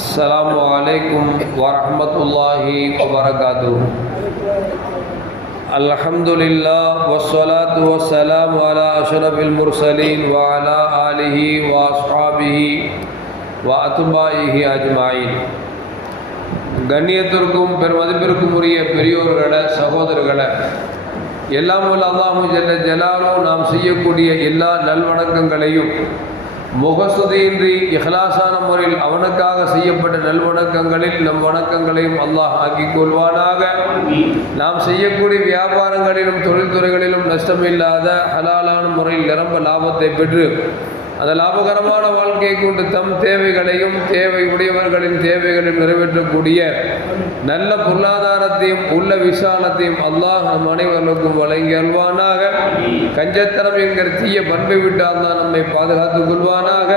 السلام عليكم ورحمة الله وبركاته. الحمد لله والصلاة والسلام على أشرف المرسلين وعلى آله وأصحابه وأتباعه أجمعين. கண்ணியத்திற்கும் பெருமதிப்பிற்கும் உரிய பெரியோர்களே, சகோதரர்களே, எல்லாம் வல்ல அல்லாஹு ஜல்ல ஜலாலு நாம் செய்யக்கூடிய எல்லா நல்வணக்கங்களையும் முகஸ்துதியின்றி இஹ்லாசான முறையில் அவனுக்காக செய்யப்பட்ட நல்வணக்கங்களில் நம் வணக்கங்களையும் அல்லாஹ் ஆக்கிக் கொள்வானாக. நாம் செய்யக்கூடிய வியாபாரங்களிலும் தொழில்துறைகளிலும் நஷ்டமில்லாத ஹலாலான முறையில் நிரம்ப லாபத்தை பெற்று அந்த லாபகரமான வாழ்க்கையை கொண்டு தம் தேவைகளையும் தேவை உடையவர்களின் தேவைகளையும் நிறைவேற்றக்கூடிய நல்ல பொருளாதாரத்தையும் உள்ள விசாலத்தையும் அல்லாஹ் நம் அனைவர்களுக்கும் வழங்கி அல்வானாக. கஞ்சத்தனம் என்கிற தீய பண்பை விட்டால் தான் நம்மை பாதுகாத்துக் கொள்வானாக.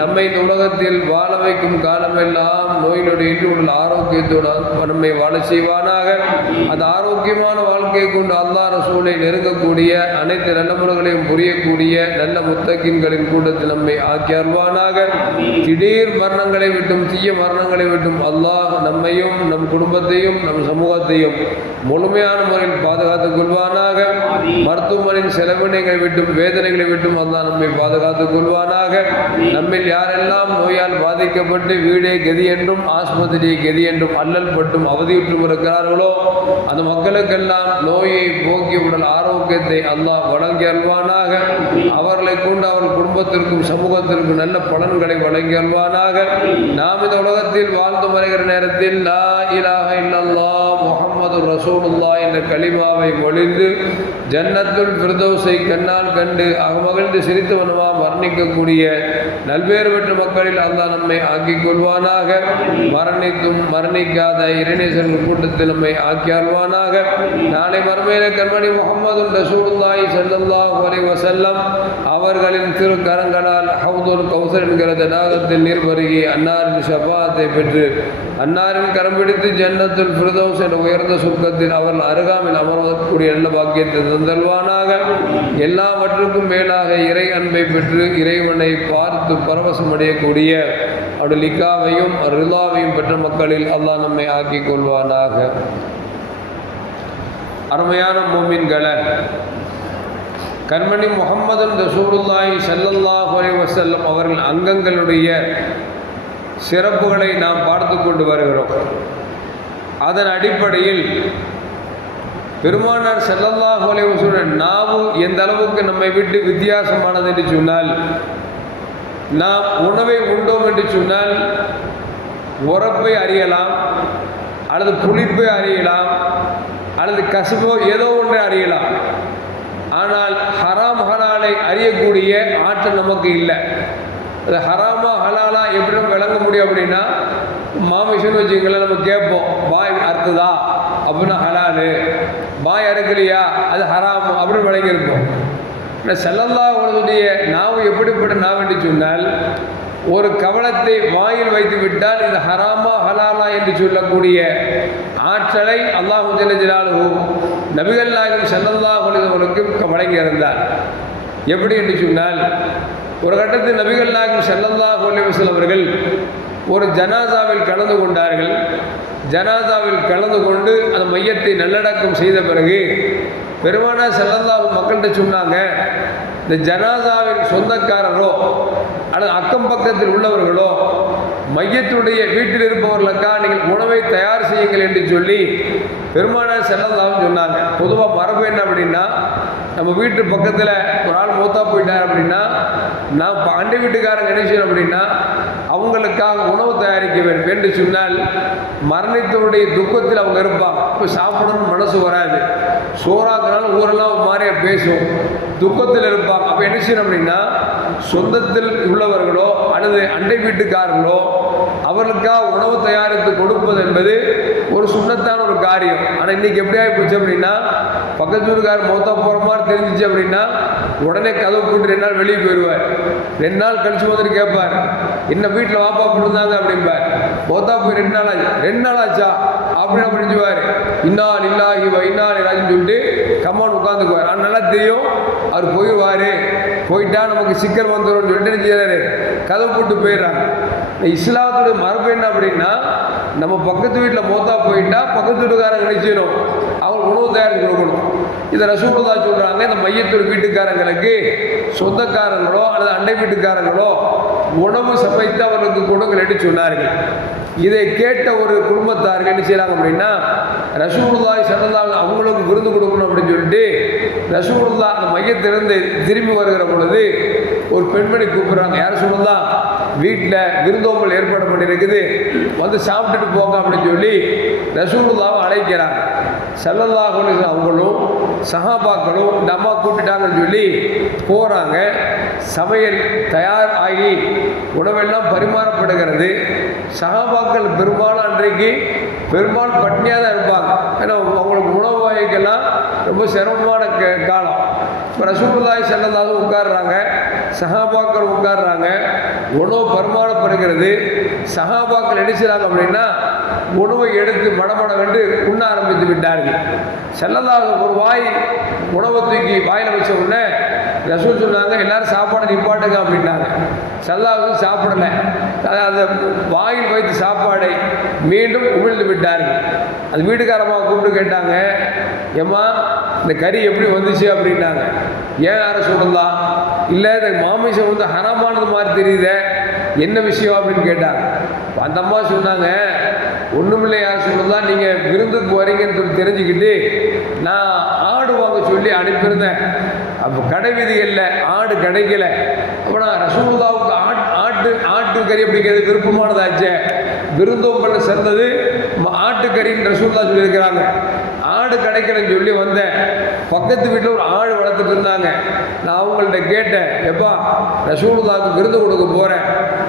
நம்மை இந்த உலகத்தில் வாழ வைக்கும் காலமெல்லாம் நோய் நொடியின்றி உடல் ஆரோக்கியத்தோடு நம்மை வாழ செய்வானாக. அந்த ஆரோக்கியமான வாழ்க்கையை கொண்டு அல்லாஹ் ரசூலை நெருங்கக்கூடிய அனைத்து நல்ல முறைகளையும் புரியக்கூடிய நல்ல முத்தகின்களின் கூட நம்மை ஆக்கி அருள்வானாக. திடீர் மரணங்களை விட்டும் தீய மரணங்களை விட்டும் அல்லாஹ் நம்மையும் நம் குடும்பத்தையும் நம் சமூகத்தையும் முழுமையான முறையில் பாதுகாத்துக் கொள்வானாக. மருத்துவமனையின் செலவினைகளை விட்டும் வேதனைகளை விட்டும் அல்லாஹ் நம்மை பாதுகாத்துக் கொள்வானாக. நம்மில் யாரெல்லாம் நோயால் பாதிக்கப்பட்டு வீடே கதி என்றும் ஆஸ்பத்திரியை கதி என்றும் அல்லல் பட்டும் அவதியுற்றும் இருக்கிறார்களோ அந்த மக்களுக்கெல்லாம் நோயை போக்கி உடல் ஆரோக்கியத்தை அல்லாஹ் வழங்கி அல்வானாக. அவர்களை கொண்டு அவர் குடும்பத்திற்கும் சமூகத்திற்கும் நல்ல பலன்களை வழங்கி அல்வானாக. நாம் இந்த உலகத்தில் வாழ்ந்து வருகிற நேரத்தில் லா இலாஹ இல்லல்லாஹ் முஹம்மது ரசூலுல்லாஹ் என்ற கலிமாவை ஒளிந்து ஜன்னத்துல் ஃபிர்தௌஸை கண்ணால் கண்டு அகமகிழ்ந்து சிரித்தவனமா வர்ணிக்கக்கூடிய நல்வேறு பெற்ற மக்களில் அல்லாஹ் நம்மை ஆக்கிக் கொள்வானாக. மரணித்தும் மரணிக்காத இறைநேசர்கள் கூட்டத்தில் நம்மை ஆக்கி அல்வானாக. நாளை மறுமையில கண்மணி முஹம்மது ரசூலுல்லாஹி ஸல்லல்லாஹு அலைஹி வஸல்லம் அவர்களின் திருக்கரங்களால் ஹவுதுல் கௌசர் என்கிற தடாகத்தில் நீர் பருகி அன்னாரின் ஷஃபாஅத்தை பெற்று அன்னாரின் கரம் பிடித்து ஜன்னத்துல் ஃபிர்தௌஸ் என்ற உயர்ந்த சுர்க்கத்தில் அவர்கள் அருகாமையில் அமர்வதற்குரிய நல்ல பாக்கியத்தை தந்தல்வானாக. எல்லாவற்றுக்கும் மேலாக இறை அன்பை பெற்று இறைவனை பார்த்து பரவசம் அடையக்கூடிய அவருடைய லிக்காவையும் ரிலாவையும் பெற்ற மக்களில் அல்லாஹ் நம்மை ஆக்கிக் கொள்வானாக. அருமையான மூமின்களே, கண்மணி முஹம்மது ரசூலுல்லாஹி ஸல்லல்லாஹு அலைஹி வஸல்லம் அவர்கள் அங்கங்களுடைய சிறப்புகளை நாம் பார்த்து கொண்டு வருகிறோம். அதன் அடிப்படையில் பெருமானார் ஸல்லல்லாஹு அலைஹி வஸல்லம் நாவு எந்த அளவுக்கு நம்மை விட்டு வித்தியாசமானது என்று சொன்னால், நாம் உணவை உண்டோம் என்று சொன்னால் உரப்பை அறியலாம், அல்லது புளிப்பை அறியலாம், அல்லது கசப்போ ஏதோ ஒன்றை அறியலாம். ஆனால் ஹராம் ஹலாலை அறியக்கூடிய ஆற்றல் நமக்கு இல்லை. அது ஹராமா ஹலாலா எப்படி நம்ம விளங்க முடியும் அப்படின்னா, மாமிஷன்னு வச்சுக்கங்களேன், நம்ம கேட்போம் பாய் அறுத்துதா அப்படின்னா ஹலாலு, பாய் அறுக்கலையா அது ஹராம் அப்படின்னு விளங்கியிருப்போம். ஸல்லல்லாஹு அலைஹி வஸல்லம் நாவு எப்படிப்பட்ட நாவு என்று சொன்னால், ஒரு கவலத்தை வாயில் வைத்து விட்டால் இது ஹராமா ஹலாலா என்று சொல்லக்கூடிய ஆற்றலை அல்லாஹ் ஜல்ல ஜலாலுஹு நபிகள் நாயகம் ஸல்லல்லாஹு அலைஹி வஸல்லம் வழங்கி இருந்தார். எப்படி என்று சொன்னால், ஒரு கட்டத்தில் நபிகள் நாயகம் ஸல்லல்லாஹு அலைஹி வஸல்லம் அவர்கள் ஒரு ஜனாசாவில் கலந்து கொண்டார்கள். ஜனாசாவில் கலந்து கொண்டு அந்த மையத்தை நல்லடக்கம் செய்த பிறகு பெருமானார் ஸல்லல்லாஹு மக்கள்கிட்ட சொன்னாங்க, இந்த ஜனாசாவின் சொந்தக்காரரோ அல்லது அக்கம் பக்கத்தில் உள்ளவர்களோ மையத்துடைய வீட்டில் இருப்பவர்களுக்கா நீங்கள் உணவை தயார் செய்யுங்கள் என்று சொல்லி பெருமானார் ஸல்லல்லாஹு சொன்னாங்க. பொதுவாக மரபு என்ன அப்படின்னா, நம்ம வீட்டு பக்கத்தில் ஒரு ஆள் மூத்தா போயிட்டார் அப்படின்னா நான் அண்டை வீட்டுக்காரங்க என்ன செய்யணும் அப்படின்னா அவங்களுக்காக உணவு தயாரிக்க வேண்டும் என்று சொன்னால், மரணத்தினுடைய துக்கத்தில் அவங்க இருப்பாங்க, இப்போ சாப்பிடணும்னு மனசு வராது, சோறாக்குனாலும் ஊரெல்லாம் ஒரு மாதிரியா பேசும், துக்கத்தில் இருப்பாங்க. அப்போ என்ன செய்யணும் அப்படின்னா சொந்தத்தில் உள்ளவர்களோ அல்லது அண்டை வீட்டுக்காரர்களோ அவர்களுக்காக உணவு தயாரித்து கொடுப்பது என்பது ஒரு சுண்ணத்தான ஒரு காரியம். ஆனால் இன்றைக்கி எப்படி ஆகிப்போச்சு அப்படின்னா, பக்கத்து வீட்டுக்காரர் மொத்தம் போகிற மாதிரி தெரிஞ்சிச்சு அப்படின்னா உடனே கதவு போட்டு 2 நாள் வெளியே போயிடுவார். 2 நாள் கழிச்சு வந்துட்டு கேட்பார், என்ன வீட்டில் வாப்பா போட்டுருந்தாங்க அப்படிம்பார். மொத்தா போய் 2 நாள் ஆச்சு. 2 நாள் ஆச்சா அப்படின்னு படிச்சுவார். இன்னா லில்லாஹி வ இன்னா இலைஹி ராஜிஊன் சொல்லிட்டு கம்மான் உட்காந்துக்குவார். ஆனால் நல்லா தெரியும் அவர் போயிடுவார், போயிட்டா நமக்கு சிக்கல் வந்துடும் சொல்லிட்டு செய்யறாரு, கதவு போட்டு போயிடுறாங்க. இஸ்லாத்துடைய மரபு என்ன அப்படின்னா, நம்ம பக்கத்து வீட்டில் மோத்தா போயிட்டா பக்கத்து வீட்டுக்காரங்க நினைச்சிடும் அவங்க உணவு தயாரித்து கொடுக்கணும். இதை ரசூலுல்லாஹ் சொல்கிறாங்க, இந்த மையத்தூர் வீட்டுக்காரங்களுக்கு சொந்தக்காரங்களோ அல்லது அண்டை வீட்டுக்காரங்களோ உணவு சமைத்து அவர்களுக்கு கொடுங்கள் என்று சொன்னார்கள். இதை கேட்ட ஒரு குடும்பத்தார்கள் என்ன செய்கிறாங்க அப்படின்னா, ரசூலுல்லாஹி ஸல்லல்லாஹு அலைஹி அவங்களுக்கு விருந்து கொடுக்கணும் அப்படின்னு சொல்லிட்டு ரசூலுல்லாஹ் அந்த மையத்திலிருந்து திரும்பி வருகிற பொழுது ஒரு பெண்மணி கூப்பிட்றாங்க, யார் சொல்லலாம், வீட்டில் விருந்தோம்பல் ஏற்பாடு பண்ணியிருக்குது, வந்து சாப்பிட்டுட்டு போங்க அப்படின்னு சொல்லி ரசூலுல்லாஹ்வை அழைக்கிறாங்க. ஸல்லல்லாஹு அலைஹி வஸல்லம் அவங்களும் சஹாபாக்களும் இந்த அம்மா கூப்பிட்டாங்கன்னு சொல்லி போகிறாங்க. சமையல் தயார் ஆகி உணவெல்லாம் பரிமாறப்படுகிறது. சஹாபாக்கள் பெரும்பாலும் அன்றைக்கு பெரும்பாலும் பட்னியாக தான் இருப்பாங்க. ஏன்னா அவங்களுக்கு உணவு வாய்க்கெல்லாம் ரொம்ப சிரமமான காலம். இப்போ ரசூலுல்லாஹி ஸல்லல்லாஹு அலைஹி உட்கார்றாங்க, சஹாபாக்கள் உட்கார்றாங்க, உணவு பரிமாறப்படுகிறது. சஹாபாக்கள் நடிச்சுறாங்க அப்படின்னா உணவை எடுத்து மடமடவென்று உண்ண ஆரம்பித்து விட்டார்கள். ஸல்லல்லாஹு ஒரு வாய் உணவை தூக்கி வாயில் வச்ச உடனே ரசூல் சொன்னாங்க, எல்லாரும் சாப்பாடு நிப்பாட்டுங்க அப்படின்னாங்க. ஸல்லல்லாஹு சாப்பிடலை, அந்த வாயில் வைத்து சாப்பாடை மீண்டும் உமிழ்ந்து விட்டார்கள். அது வீட்டுக்காரம்மா கூப்பிட்டு கேட்டாங்க, ஏம்மா இந்த கறி எப்படி வந்துச்சு அப்படின்னாங்க. ஏன் யாரை சொல்லலாம், இல்லை இந்த மாமிசம் வந்து ஹராமானது மாதிரி தெரியுதே, என்ன விஷயம் அப்படின்னு கேட்டாங்க. அந்த அம்மா சொன்னாங்க, ஒன்றுமில்லை யார் சொல்லலாம், நீங்கள் விருந்துக்கு வரீங்கன்னு சொல்லி தெரிஞ்சுக்கிட்டு நான் ஆடு வாங்க சொல்லி அனுப்பியிருந்தேன். அப்போ கடை விதிகளில் ஆடு கிடைக்கல. அப்போ நான் ரசூலுல்லாஹ்வுக்கு ஆட்டுக்கறி அப்படிங்கிறது விருப்பமானதாச்சே, விருந்தோம்பல் சேர்ந்தது ஆட்டுக்கறின்னு ரசூலுல்லாஹ் சொல்லியிருக்கிறாங்க. ஆடு கிடைக்கலன்னு சொல்லி வந்தேன். பக்கத்து வீட்டில் ஒரு ஆடு வளர்த்துட்டு இருந்தாங்க. நான் அவங்கள்ட்ட கேட்டேன், எப்பா ரசூலுல்லாஹ்வுக்கு விருந்து கொடுக்க போகிறேன்,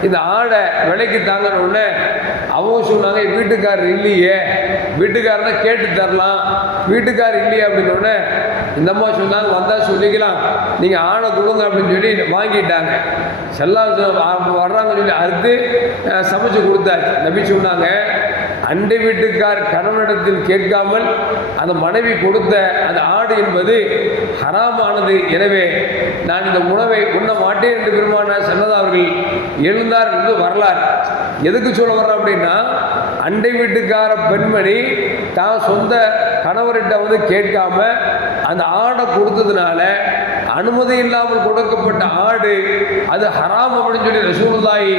இந்த ஆடை விலைக்கு தாங்கன்னு உடனே அவங்க சொன்னாங்க, வீட்டுக்காரர் இல்லையே, வீட்டுக்காரனை கேட்டு தரலாம், வீட்டுக்காரர் இல்லையே அப்படின்னு உடனே இந்த அம்மா சொன்னாங்க, வந்தால் சொல்லிக்கலாம், நீங்கள் ஆடை கொடுங்க அப்படின்னு சொல்லி வாங்கிட்டாங்க. வர்றாங்கன்னு சொல்லி அறுத்து சமைச்சு கொடுத்தாச்சு. நபி சொன்னாங்க, அண்டை வீட்டுக்கார் கணவனிடத்தில் கேட்காமல் அந்த மனைவி கொடுத்த அந்த ஆடு என்பது ஹராமானது. எனவே நான் இந்த உணவை உண்ண மாட்டேன் என்று பெருமானார் ஸல்லல்லாஹு அவர்கள் எழுந்தார் என்று வரலாறு. எதுக்கு சொல்ல வர்றோம் அப்படின்னா, அண்டை வீட்டுக்கார பெண்மணி தான் சொந்த கணவர்கிட்ட வந்து கேட்காம அந்த ஆடை கொடுத்ததுனால அனுமதி இல்லாமல் கொடுக்கப்பட்ட ஆடு அது ஹராம் அப்படின்னு சொல்லி ரசூலுல்லாஹி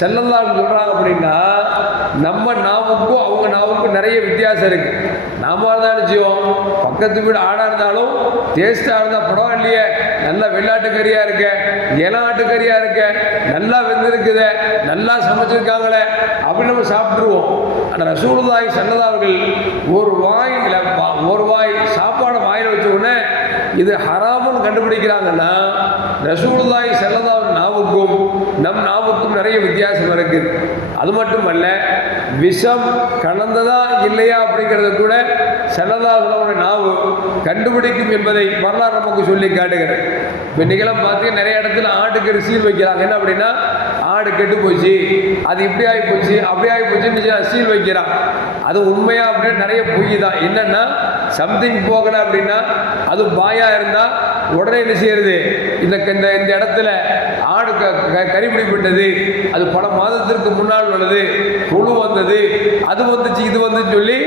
ஸல்லல்லாஹு அலைஹி சொல்கிறாங்க. அப்படின்னா நம்ம நாவுக்கும் அவங்க நாவுக்கும் நிறைய வித்தியாசம் இருக்குது. நாம தான் நிச்சயம் பக்கத்து வீடு ஆடாக இருந்தாலும் டேஸ்ட்டாக இருந்தால் பரவாயில்லையே, நல்லா வெள்ளாட்டுக்கறியாக இருக்க, இளநாட்டுக்கறியாக இருக்க, நல்லா வெந்திருக்குது, நல்லா சமைச்சிருக்காங்களே அப்படின்னு நம்ம சாப்பிட்ருவோம். ஆனால் ரசூலுல்லாஹி ஸல்லல்லாஹு அவர்கள் ஒரு வாய் சாப்பாடை வாயில் வச்ச உடனே இது ஹராமுன்னு கண்டுபிடிக்கிறாங்கன்னா ரசூலுல்லாஹி ஸல்லல்லாஹு நாவுக்கும் நம் நாவுக்கும் நிறைய வித்தியாசம் இருக்குது. அது மட்டுமல்ல, விஷம் கலந்ததா இல்லையா அப்படிங்கிறத கூட ஸல்லல்லாஹு நாவு கண்டுபிடிக்கும் என்பதை வரலாறு நமக்கு சொல்லி காட்டுகிறது. இப்போ இன்றைக்கெல்லாம் பார்த்தீங்கன்னா நிறைய இடத்துல ஆட்டுக்கு சீல் வைக்கிறாங்க. என்ன அப்படின்னா, ஆடு கெட்டு போச்சு, அது இப்படி ஆகி போச்சு, அப்படி ஆகி போச்சுன்னு சீல் வைக்கிறான். அது உண்மையா அப்படின்னு நிறைய பொய் தான். என்னன்னா, சம்திங் போகல அப்படின்னா அது பாயா இருந்தால் உடனே என்ன செய்யறது, இந்த இடத்துல ஆடு கறிபிடிப்பட்டது, அது பல மாதத்திற்கு முன்னால் உள்ளது, புழு வந்தது, அது வந்துச்சு, இது வந்துன்னு சொல்லி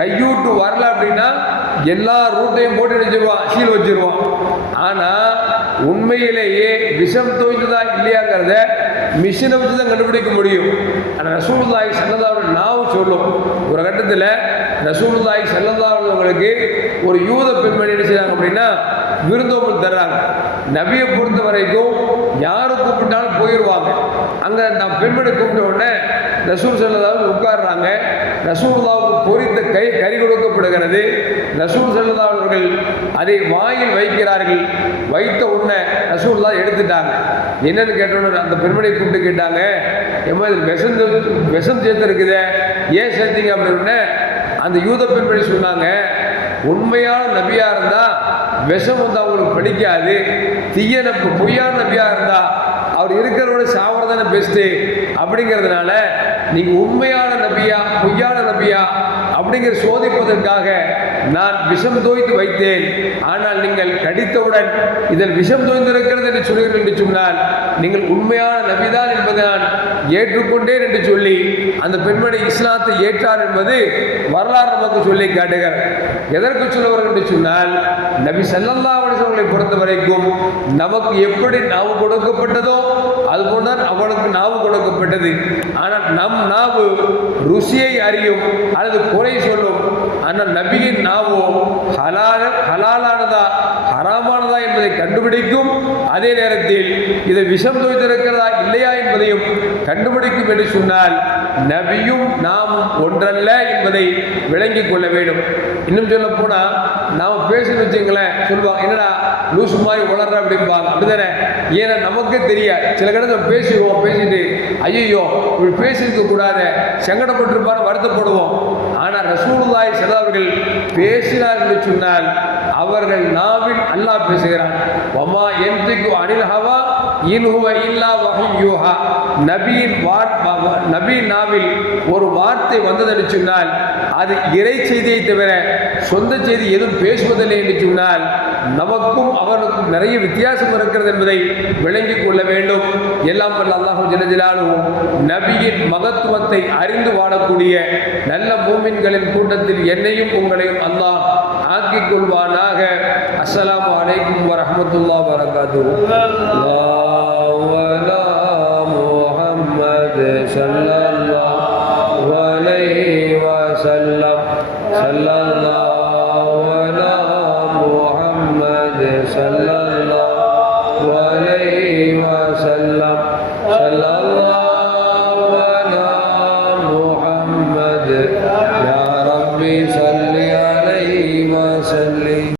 கையூட்டு வரல அப்படின்னா எல்லா ரூட்டையும் போட்டு நினைச்சிருவான், சீல் வச்சிருவான். ஆனால் உண்மையிலேயே விஷம் தோய்ந்ததா இல்லையாங்கிறத மிஷினை வச்சு தான் கண்டுபிடிக்க முடியும். ஆனால் ரசூலுல்லாஹி ஸல்லல்லாஹு அலைஹி நாவு சொல்லும். ஒரு கட்டத்தில் ரசூலுல்லாஹி ஸல்லல்லாஹு அலைஹி அவங்களுக்கு ஒரு யூத பெண்மணி என்ன செய்றாங்க அப்படின்னா விருந்தோம்பல் தர்றாங்க. நபியை பொறுத்த வரைக்கும் யாரை கூப்பிட்டாலும் போயிடுவாங்க. அங்கே நான் பெண்மணி கூப்பிட்ட உடனே ரசூல் ஸல்லல்லாஹு அலைஹி உட்கார்றாங்க. ரசூலுல்லாஹ்வுக்கு பொரித்த கறி கொடுக்கப்படுகிறது. ரசூல் ஸல்லல்லாஹு அலைஹி அவர்கள் அதை வாயில் வைக்கிறார்கள். வைத்த உடனே ரசூலுல்லாஹ் எடுத்துட்டாங்க. என்னன்னு கேட்டோன்னு அந்த பெண்மணியை கூப்பிட்டு கேட்டாங்க, ஏமா இது விஷம் சேர்த்து இருக்குதே, ஏன் சேர்த்தீங்க அப்படின்னு. அந்த யூத பெண்மணி சொன்னாங்க, உண்மையான நபியா இருந்தா விஷம் வந்து அவங்களுக்கு படிக்காது, பொய்யான நபியா இருந்தா அவர் இருக்கிறவரோட சாவறதான பெஸ்ட்டு அப்படிங்கிறதுனால நீங்க உண்மையான நபியா பொய்யான நபியா அப்படிங்கிற சோதிப்பதற்காக நான் விஷம் தோய்த்து வைத்தேன், ஆனால் நீங்கள் கடித்தவுடன் இதில் விஷம் தோய்ந்திருக்கிறது என்று சொல்கிறீர்கள் என்று சொன்னால் நீங்கள் உண்மையான நபிதான் என்பதை நான் ஏற்றுக்கொண்டேன் என்று சொல்லி அந்த பெண்மணி இஸ்லாத்தை ஏற்றார் என்பது வரலாறு நமக்கு சொல்லி காட்டுகிறார். எதற்கு சொல்லுவார்கள் என்று சொன்னால், நபி ஸல்லல்லாஹு அலைஹி வஸல்லம் பொறுத்த வரைக்கும் நமக்கு எப்படி நாவு கொடுக்கப்பட்டதோ அதுபோன்றால் அவனுக்கு நாவு கொடுக்கப்பட்டது. ஆனால் நம் நாவு ருசியை அறியும் அல்லது குறை சொல்லும். ஆனால் நபியின் நாவோ ஹலாலானதா ஹராமானதா என்பதை கண்டுபிடிக்கும். அதே நேரத்தில் இதை விஷம் தோய்த்திருக்கிறதா இல்லையா என்பதையும் கண்டுபிடிக்கும் என்று சொன்னால் நபியும் நாமும் ஒன்றல்ல என்பதை விளங்கிக் கொள்ள வேண்டும். இன்னும் சொல்ல போனா நாம் பேசணும் வச்சுங்களேன், சொல்லுவாங்க என்னடா லூசு மாதிரி உளர்ற அப்படிம்பாங்க. அப்படிதானே? ஏன்னா நமக்கே தெரியாது. சில கடத்தில் பேசிடுவோம், பேசிட்டு ஐயோ இப்படி பேசியிருக்க கூடாது சங்கடப்பட்டிருப்பாரு வருத்தப்படுவோம். ஆனால் ரசூலுல்லாஹி ஸல்லல்லாஹு அலைஹி வஸல்லம் பேசினார் என்று சொன்னால் அவர்கள் நாவில் அல்லாஹ் பேசுகிறான். வமா யன்திகு அனில் ஹவா இன் ஹுவ இல்லா வஹ்யூஹா. நபியின் நாவில் ஒரு வார்த்தை வந்தது என்று சொன்னால் அது இறை செய்தியை தவிர சொந்த செய்தி எதுவும் பேசுவதில்லை என்று சொன்னால் நமக்கும் அவனுக்கும் நிறைய வித்தியாசம் இருக்கிறது என்பதை விளங்கிக் கொள்ள வேண்டும். எல்லாம் வல்ல அல்லாஹ் ஜல்ல ஜலாலுஹு நபியின் மகத்துவத்தை அறிந்து வாழக்கூடிய நல்ல மூமின்களின் கூட்டத்தில் என்னையும் உங்களையும் அல்லாஹ் ஆக்கிக் கொள்வானாக. அஸ்ஸலாமு அலைக்கும் வரஹ்மத்துல்லாஹி வபரகாத்துஹு. அல்லாஹு அலா முஹம்மது ஸல்லல்லாஹு அலைஹி வஸல்லம். ஸல்லல்லாஹு அலா முஹம்மது ஸல்லல்லாஹு அலைஹி வஸல்லம். ஸல்லல்லாஹு